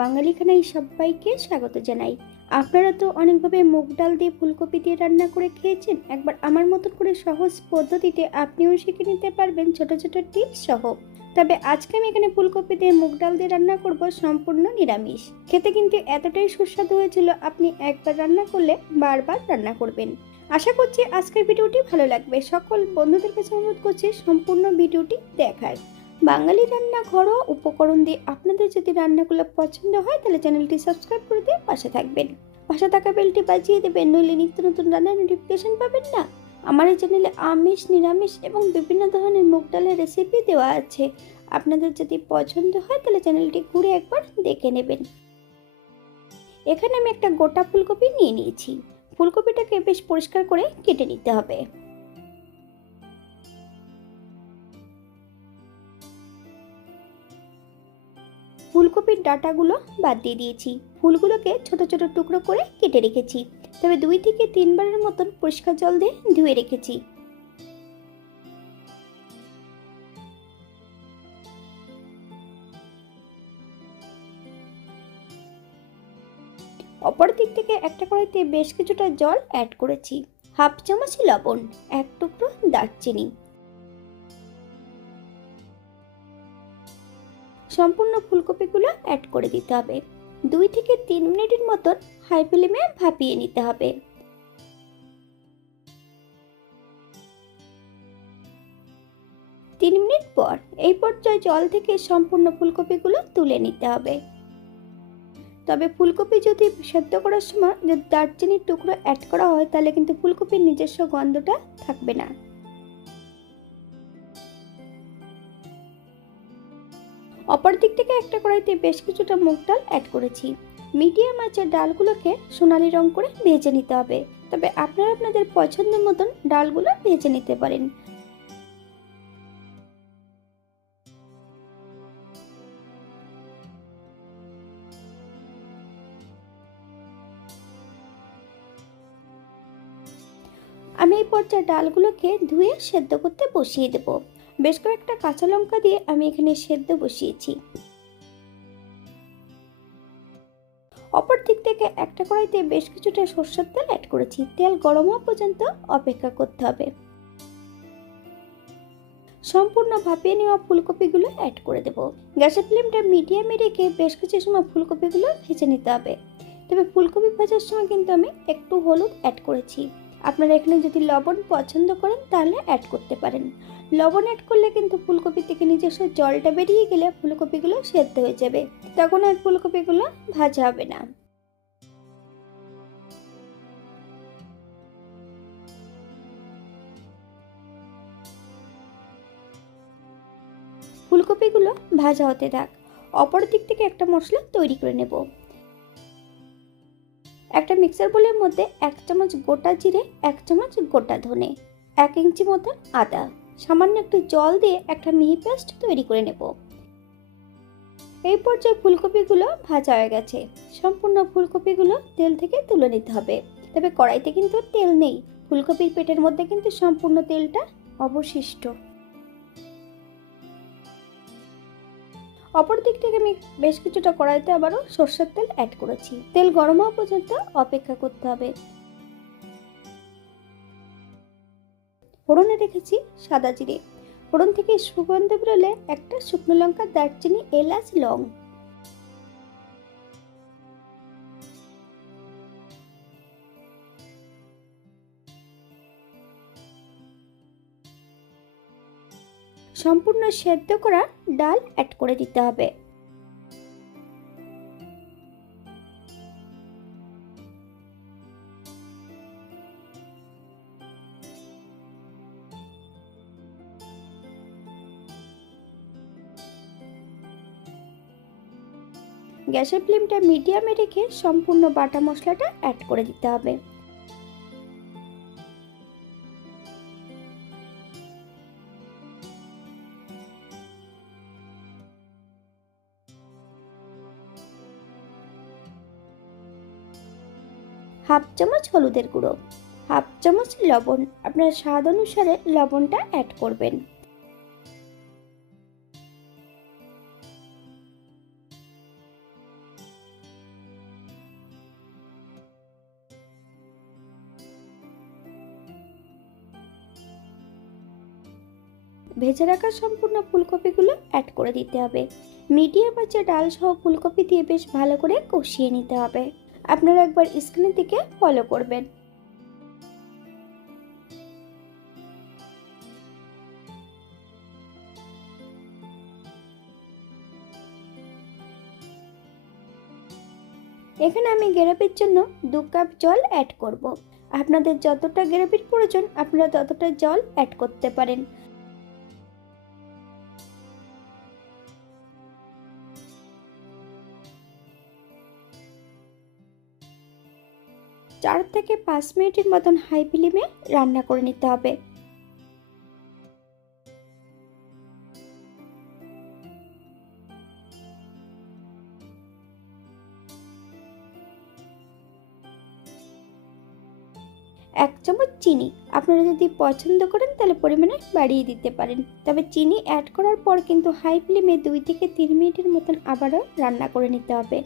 বাঙালি খানায় সবাইকে স্বাগত জানাই। আপনারা তো অনেকভাবে মুগ ডাল দিয়ে ফুলকপি দিয়ে রান্না করে খেয়েছেন। একবার আমার মতন করে সহজ পদ্ধতিতে আপনিও শিখে নিতে পারবেন ছোট ছোট টিপস সহ। তবে আজকে আমি এখানে ফুলকপি দিয়ে মুগ ডাল দিয়ে রান্না করব সম্পূর্ণ নিরামিষ। খেতে কিন্তু এতটাই সুস্বাদু হয়েছিল, আপনি একবার রান্না করলে বারবার রান্না করবেন। আশা করছি আজকের ভিডিওটি ভালো লাগবে। সকল বন্ধুদের কাছে অনুরোধ করছি সম্পূর্ণ ভিডিওটি দেখার। বাঙালি রান্না ঘরোয়া উপকরণ দিয়ে আপনাদের যদি রান্নাগুলো পছন্দ হয় তাহলে চ্যানেলটি সাবস্ক্রাইব করে দিয়ে পাশে থাকবেন। পাশে থাকা বেলটি বাজিয়ে দেবেন, নইলে নিত্য নতুন রান্নার নোটিফিকেশন পাবেন না। আমার এই চ্যানেলে আমিষ, নিরামিষ এবং বিভিন্ন ধরনের মুগ ডালের রেসিপি দেওয়া আছে। আপনাদের যদি পছন্দ হয় তাহলে চ্যানেলটি ঘুরে একবার দেখে নেবেন। এখানে আমি একটা গোটা ফুলকপি নিয়ে নিয়েছি। ফুলকপিটাকে বেশ পরিষ্কার করে কেটে নিতে হবে। ফুলকপির ডাঁটাগুলো বাদ দিয়ে দিয়েছি। ফুলগুলোকে ছোট ছোট টুকরো করে কেটে রেখেছি। তবে 2 থেকে 3 বারের মতন পরিষ্কার জল দিয়ে ধুয়ে রেখেছি। অপর দিক থেকে একটা কড়াইতে বেশ কিছুটা জল অ্যাড করেছি। হাফ চামচ লবণ, 1 টুকরো দারচিনি। সম্পূর্ণ ফুলকপিগুলো অ্যাড করে দিতে হবে। 2 থেকে 3 মিনিটের মতন হাই ফ্লেমে ভাপিয়ে নিতে হবে। 3 মিনিট পর এই পর্যায়ে জল থেকে সম্পূর্ণ ফুলকপিগুলো তুলে নিতে হবে। তবে ফুলকপি যদি সেদ্ধ করার সময় যদি দারচিনির টুকরো অ্যাড করা হয় তাহলে কিন্তু ফুলকপির নিজস্ব গন্ধটা থাকবে না। অপর দিক থেকে একটা কড়াইতে বেশ কিছুটা মুগ ডাল অ্যাড করেছি। মিডিয়াম আঁচে ডালগুলোকে সোনালী রং করে ভেজে নিতে হবে। তবে আপনারা আপনাদের পছন্দ মতন ডালগুলো ভেজে নিতে পারেন। আমি এই পর্যায়ে ডালগুলোকে ধুয়ে সেদ্ধ করতে বসিয়ে দেব। বেশ কয়েকটা কাঁচা লঙ্কা দিয়ে আমি এখানে সেদ্ধ বসিয়েছি। অপর দিক থেকে একটা কড়াইতে বেশ কিছুটা সরষের তেল অ্যাড করেছি। তেল গরম হওয়া পর্যন্ত অপেক্ষা করতে হবে। সম্পূর্ণ ভাপিয়ে নেওয়া ফুলকপিগুলো অ্যাড করে দেব। গ্যাসের ফ্লেমটা মিডিয়ামে রেখে বেশ কিছু সময় ফুলকপিগুলো ভেজে নিতে হবে। তবে ফুলকপি ভাজার সময় কিন্তু আমি একটু হলুদ অ্যাড করেছি। আপনারা এখানে যদি লবণ পছন্দ করেন তাহলে অ্যাড করতে পারেন। লবণ অ্যাড করলে কিন্তু ফুলকপি থেকে নিজস্ব জলটা বেরিয়ে গেলে ফুলকপিগুলো সেদ্ধ হয়ে যাবে, তখন আর ফুলকপিগুলো ভাজা হবে না। ফুলকপিগুলো ভাজা হতে থাক। অপর দিক থেকে একটা মশলা তৈরি করে নেব। একটা মিক্সার বোলের মধ্যে 1 চামচ গোটা জিরে, 1 চামচ গোটা ধনে, 1 ইঞ্চি মতো আদা, সামান্য একটু জল দিয়ে একটা মিহি পেস্ট তৈরি করে নেব। এই পর্যায়ে ফুলকপিগুলো ভাজা হয়ে গেছে। সম্পূর্ণ ফুলকপিগুলো তেল থেকে তুলে নিতে হবে। তবে কড়াইতে কিন্তু তেল নেই, ফুলকপির পেটের মধ্যে কিন্তু সম্পূর্ণ তেলটা অবশিষ্ট। অপর দিক থেকে আমি বেশ কিছুটা কড়াইতে আবারও সরষের তেল অ্যাড করেছি। তেল গরম হওয়া পর্যন্ত অপেক্ষা করতে হবে। ফোড়নে রেখেছি সাদা জিরে। ফোড়ন থেকে সুগন্ধ বেরোলে একটা শুকনো লঙ্কা, দারচিনি, এলাচ, লং। সম্পূর্ণ সেদ্ধ করা ডাল অ্যাড করে দিতে হবে। গ্যাসের ফ্লেমটা মিডিয়ামে রেখে সম্পূর্ণ বাটা মশলাটা অ্যাড করে দিতে হবে। হাফ চামচ হলুদের গুঁড়ো, হাফ চামচ লবণ, আপনার স্বাদ অনুসারে লবণটা অ্যাড করবেন। ভেজে রাখা সম্পূর্ণ ফুলকপিগুলো অ্যাড করে দিতে হবে। মিডিয়াম আঁচে ডাল সহ ফুলকপি দিয়ে বেশ ভালো করে কষিয়ে নিতে হবে। আপনারা একবার স্ক্রিনের দিকে ফলো করবেন। এখানে আমি গ্রেভির জন্য 2 কাপ জল অ্যাড করব। আপনাদের যতটা গ্রেভির প্রয়োজন আপনারা ততটা জল অ্যাড করতে পারেন। 4 থেকে 5 মিনিটের মতন হাই ফ্লেমে রান্না করে নিতে হবে। এক চামচ চিনি, আপনারা যদি পছন্দ করেন তাহলে পরিমাণে বাড়িয়ে দিতে পারেন। তবে চিনি অ্যাড করার পর কিন্তু হাই ফ্লেমে 2 থেকে 3 মিনিটের মতন আবারও রান্না করে নিতে হবে।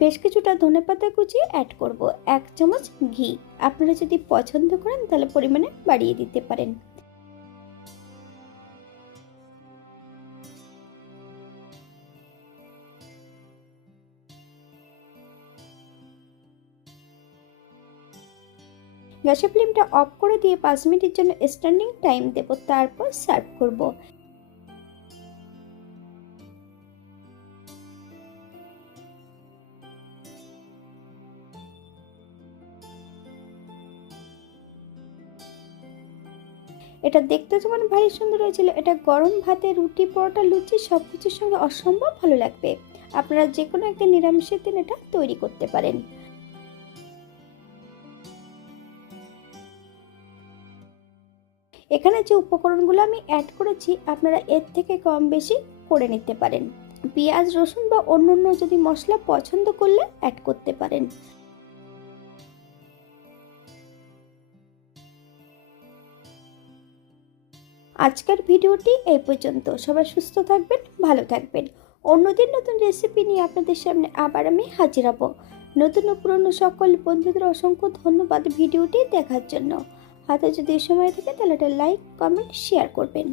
বেশ কিছুটা ধনেপাতা কুচি অ্যাড করব। 1 চামচ ঘি, আপনারা যদি পছন্দ করেন তাহলে পরিমাণে বাড়িয়ে দিতে পারেন। গ্যাসের ফ্লেমটা অফ করে দিয়ে 5 মিনিটের জন্য স্ট্যান্ডিং টাইম দেব, তারপর সার্ভ করব। এটা দেখতে যেমন ভারী সুন্দর হয়েছিল, এটা গরম ভাতে, রুটি, পরোটা, লুচি সবকিছুর সঙ্গে অসম্ভব ভালো লাগবে। আপনারা যে কোনো একটা নিরামিষের দিন এটা তৈরি করতে পারেন। এখানে যে উপকরণগুলো আমি অ্যাড করেছি আপনারা এর থেকে কম বেশি করে নিতে পারেন। পেঁয়াজ, রসুন বা অন্যান্য যদি মশলা পছন্দ করলে অ্যাড করতে পারেন। আজকের ভিডিওটি এই পর্যন্ত। সবাই সুস্থ থাকবেন, ভালো থাকবেন। অন্যদিন নতুন রেসিপি নিয়ে আপনাদের সামনে আবার আমি হাজির হব। নতুন ও পুরনো সকল বন্ধুদের অসংখ্য ধন্যবাদ ভিডিওটি দেখার জন্য। হাতে যদি সময় থাকে তাহলে একটা লাইক, কমেন্ট, শেয়ার করবেন।